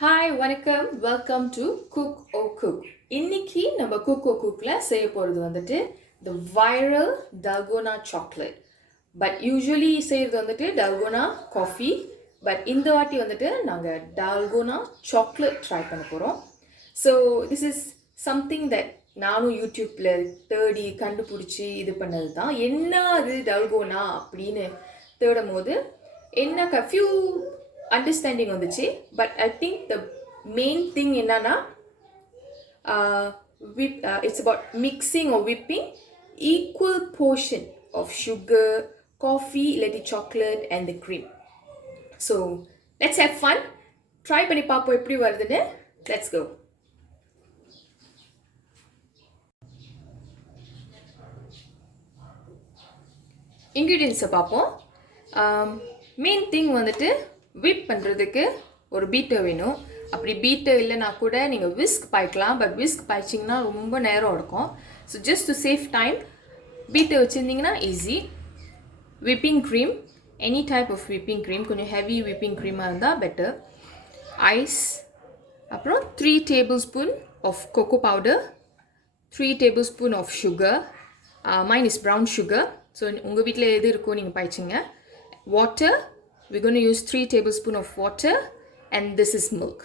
Hi, வணக்கம். Welcome to Cook or Cook. இன்னைக்கு நம்ம Cook or Cookல செய்ய போறது வந்துட்டு the viral Dalgona chocolate. But usually செய்யறது வந்துட்டு Dalgona coffee. But இந்த வாட்டி வந்துட்டு நாங்க Dalgona chocolate try பண்ண போறோம். So this is something that நானும் யூடியூப்ல தேடி கண்டுபிடிச்சி இது பண்ணது தான். என்ன அது Dalgona அப்படின்னு தேடும் போது என்ன few understanding வந்துச்சு. But I think the main thing என்னன்னா it's about mixing or whipping equal portion of sugar, coffee, இல்லாட்டி chocolate and the cream. So let's have fun. Try பண்ணி பார்ப்போம் எப்படி வருதுன்னு. Let's go. Ingredients பார்ப்போம். Main thing வந்துட்டு whip பண்ணுறதுக்கு ஒரு பீட்டர் வேணும். அப்படி பீட்டர் இல்லைனா கூட நீங்கள் விஸ்க் பாய்க்கலாம். பட் விஸ்க் பாய்ச்சிங்கன்னா ரொம்ப நேரம் இருக்கும். So just to save time beater வச்சுருந்தீங்கன்னா easy. Whipping cream, any type of whipping cream, கொஞ்சம் ஹெவி விப்பிங் க்ரீமாக இருந்தால் பெட்டர். ஐஸ், அப்புறம் 3 tablespoon of cocoa powder, 3 tablespoon of sugar. Mine is brown sugar. So உங்கள் வீட்டில் எது இருக்கோ நீங்கள் பாய்ச்சிங்க. Water, we're going to use 3 tablespoon of water and this is milk.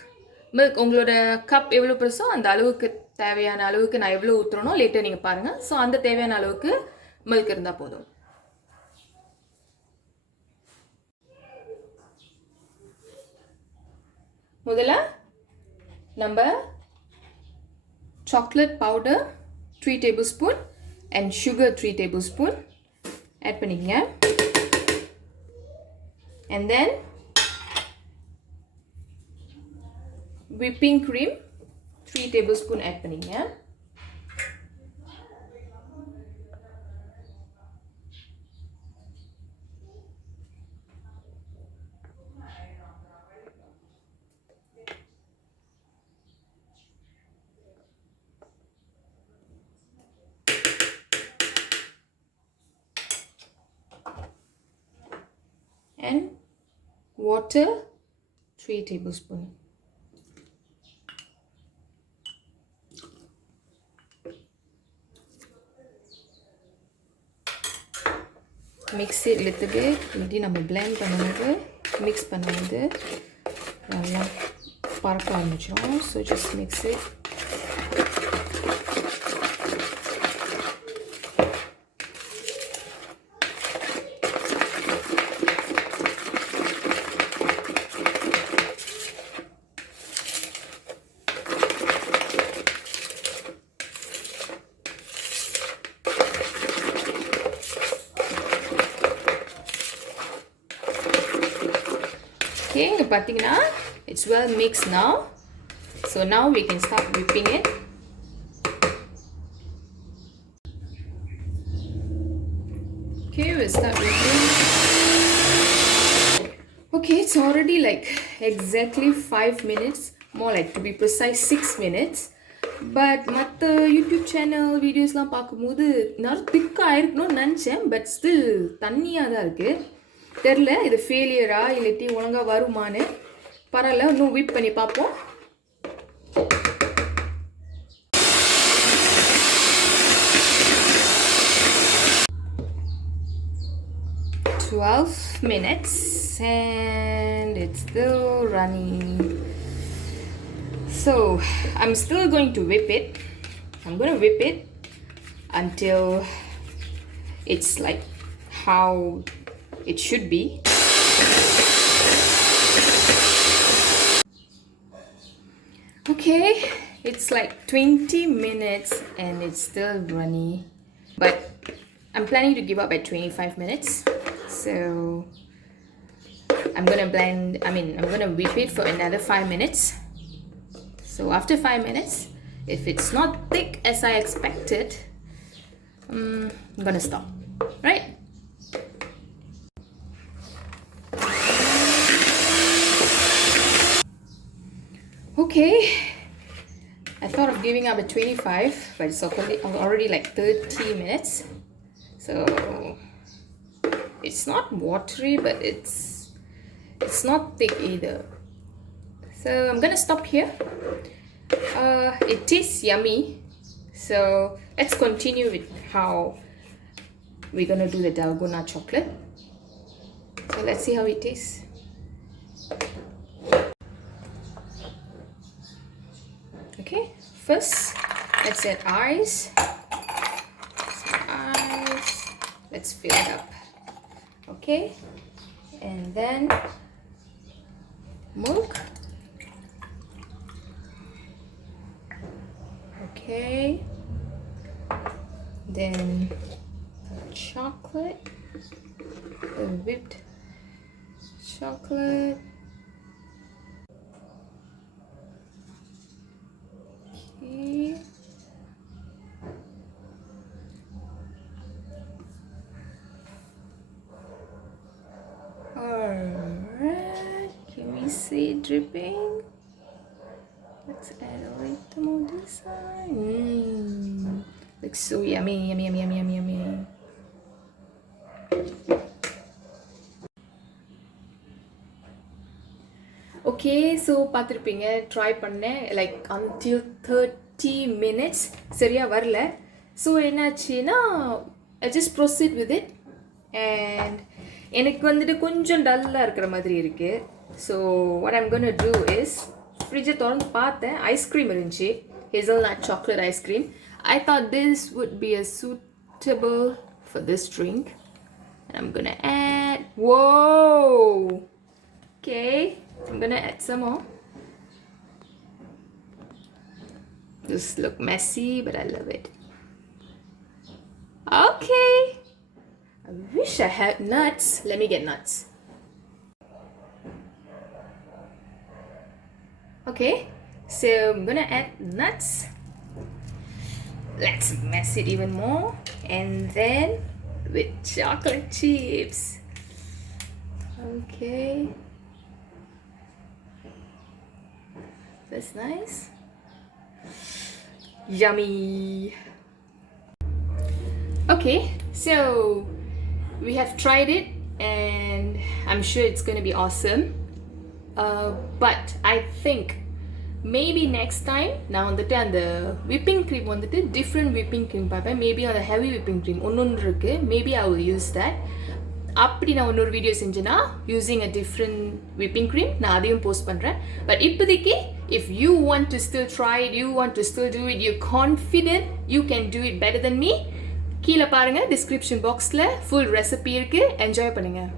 Milk உங்களோட கப் எவ்வளோ பெருசோ அந்த அளவுக்கு தேவையான அளவுக்கு நான் எவ்வளோ ஊற்றுறனோ லேட்டர் நீங்கள் பாருங்கள். ஸோ அந்த தேவையான அளவுக்கு மில்க் இருந்தால் போதும். முதல்ல நம்ம chocolate powder 3 tablespoon and sugar 3 tablespoon add பண்ணிக்கங்க. And then whipping cream 3 tablespoon add பண்ணிங்க. And water 3 tablespoon. Mix it a little bit. இல்லாட்டி நம்ம blend பண்ணும்போது mix பண்ணும்போது நல்லா பறக்க ஆரம்பிச்சிடும். So just mix it. Okay, இங்க பார்த்தீங்கன்னா it's well mixed now. So now we can start whipping it. Okay, we'll start whipping. Okay, it's already like exactly 5 minutes, more like to be precise 6 minutes. But மற்ற YouTube channel வீடியோஸ்லாம் பார்க்கும்போது நிறைய திக்காக இருக்கணும்னு நினச்சேன். But still தண்ணியாக தான் இருக்குது. தெரில இது ஃபெயிலியரா இல்லாட்டி ஒழுங்காக வருமானு. பரவாயில்ல, இன்னும் விப் பண்ணி பார்ப்போம். minutes and it's still running. So I'm still going to whip it. I'm going to whip it until it's like how it should be. Okay, it's like 20 minutes and it's still runny, but I'm planning to give up at 25 minutes. So I'm gonna whip it for another 5 minutes. So after 5 minutes, if it's not thick as I expected, I'm gonna stop, right? Okay, I thought of giving up at 25, but it's already like 30 minutes. So it's not watery, but it's not thick either. So I'm gonna stop here. It tastes yummy. So let's continue with how we're gonna do the Dalgona chocolate. So let's see how it tastes. Okay, first let's add ice. Let's fill it up. Okay, and then milk. Okay, then chocolate, whipped chocolate. Okay. Alright, can we see it dripping? Let's add a little more this side. Looks so yummy, yummy, yummy, yummy, yummy, yummy. Okay, so பார்த்திருப்பீங்க ட்ரை பண்ணேன் like until 30 minutes சரியா வரல. So என்னாச்சுன்னா I just proceed with it and எனக்கு வந்துட்டு கொஞ்சம் டல்லா இருக்கிற மாதிரி இருக்கு. So what I'm going to do is ஃப்ரிட்ஜை திறந்து பார்த்தேன், ஐஸ்கிரீம் இருந்துச்சு, hazelnut chocolate ice cream. I thought this would be a suitable for this drink. And I'm gonna add, whoa, okay, I'm gonna add some more. This look messy, but I love it. Okay, I wish I had nuts. Let me get nuts. Okay, so I'm gonna add nuts. Let's mess it even more, and then with chocolate chips. Okay, that's nice. Yummy. Okay, so we have tried it and I'm sure it's going to be awesome. But I think maybe next time நான் வந்துட்டு அந்த whipping cream வந்துட்டு different whipping cream பார்ப்பேன். Maybe அந்த heavy whipping cream ஒன்னொன்று இருக்கு, maybe I will use that. அப்படி நான் இன்னொரு வீடியோ செஞ்சேன்னா using a different whipping cream நான் அதையும் போஸ்ட் பண்ணுறேன். பட் இப்போதைக்கு if you want to still try it, you want to still do it, you're confident you can do it better than me, கீழே பாருங்க டிஸ்கிரிப்ஷன் பாக்ஸில் ஃபுல் ரெசிபி இருக்குது, என்ஜாய் பண்ணுங்கள்.